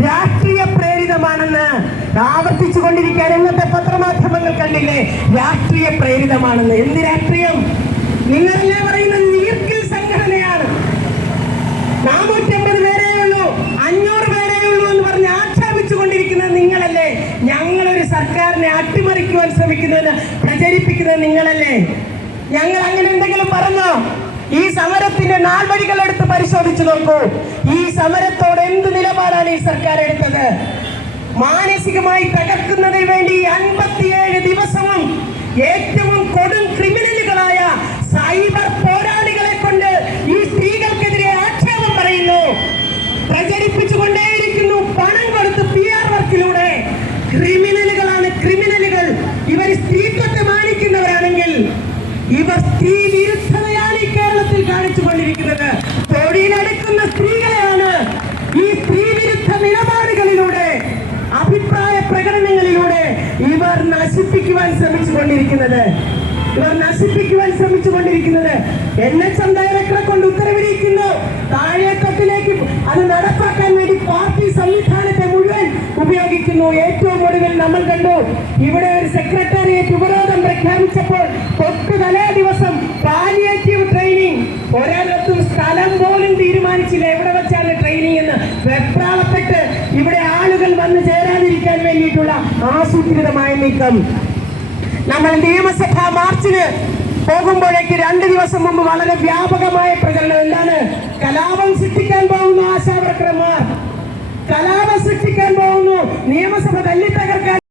രാഷ്ട്രീയ പ്രേരിതമാണെന്ന് ആവർത്തിച്ചു കൊണ്ടിരിക്കാൻ ഇന്നത്തെ പത്രമാധ്യമങ്ങൾ കണ്ടില്ലേ? രാഷ്ട്രീയ പ്രേരിതമാണെന്ന്. എന്ത് രാഷ്ട്രീയം? നിങ്ങളെല്ലാം പറയുന്നത് നീർക്കിൽ സംഘടനയാണ്. നാനൂറ്റമ്പത് പേരേ ഉള്ളൂ. അഞ്ഞൂറ് പേരേ ഉള്ളൂ എന്ന് പറഞ്ഞ് ആക്ഷേപിച്ചു കൊണ്ടിരിക്കുന്നത് നിങ്ങളല്ലേ? ഞങ്ങളൊരു സർക്കാരിനെ അട്ടിമറിക്കുവാൻ ശ്രമിക്കുന്നതിന് പ്രചരിപ്പിക്കുന്നത് നിങ്ങളല്ലേ? ഞങ്ങൾ അങ്ങനെ എന്തെങ്കിലും പറഞ്ഞോ? ഈ സമരത്തിന്റെ നാൾവഴികൾ എടുത്ത് പരിശോധിച്ചു നോക്കൂ. ഈ സമരത്തോടെ എന്ത് നിലപാടാണ് ഈ സർക്കാർ എടുത്തത്. മാനസികമായി തകർക്കുന്നതിന് വേണ്ടി അൻപത്തിയേഴ് ദിവസവും ഏറ്റവും കൊടും ക്രിമിനലുകളായ സൈബർ പോരാളികളെ കൊണ്ട് ഈ സ്ത്രീകൾക്കെതിരെ ആക്ഷേപം പറയുന്നു. പ്രചരിപ്പിച്ചുകൊണ്ടേയിരിക്കുന്നു പണം കൊടുത്ത് പി ആർ വർക്കിലൂടെ. ക്രിമിനലുകളാണ് ക്രിമിനലുകൾ. ഇവർ സ്ത്രീത്വത്തെ മാനിക്കുന്നവരാണെങ്കിൽ ഇവർ സ്ത്രീ വിരുദ്ധതയാണ് നശിപ്പിക്കുവാൻ ശ്രമിച്ചുകൊണ്ടിരിക്കുന്നത്. ഇവർ നശിപ്പിക്കുവാൻ ശ്രമിച്ചുകൊണ്ടിരിക്കുന്നത്. എൻ എച്ച് എം കൊണ്ട് ഉത്തരവിരിക്കുന്നു. താഴെത്തട്ടിലേക്ക് അത് നടപ്പാക്കാൻ വേണ്ടി പാർട്ടി സംവിധാനത്തെ മുഴുവൻ ഉപയോഗിക്കുന്നു. ഏറ്റവും ഒടുവിൽ നമ്മൾ കണ്ടു ഇവിടെ ഒരു സെക്രട്ടേറിയറ്റ് ഉപരോധം പ്രഖ്യാപിച്ചപ്പോൾ തൊട്ട് തലേ ദിവസം പാലിയേറ്റീവ് ട്രെയിനിങ് ഒരിടത്തും സ്ഥലം പോലും തീരുമാനിച്ചില്ല. എവിടെ വെച്ചാണ് ട്രെയിനിങ് എന്ന് വെപ്രാളപ്പെട്ട് ഇവിടെ ആസൂത്രിതമായ നീക്കം നമ്മൾ നിയമസഭാ മാർച്ചിന് പോകുമ്പോഴേക്ക് രണ്ട് ദിവസം മുമ്പ് വളരെ വ്യാപകമായ പ്രചരണം എന്താണ്? കലാപം സൃഷ്ടിക്കാൻ പോകുന്നു ആശാവർക്കർമാർ. കലാപം സൃഷ്ടിക്കാൻ പോകുന്നു. നിയമസഭ തല്ലി തകർക്കാൻ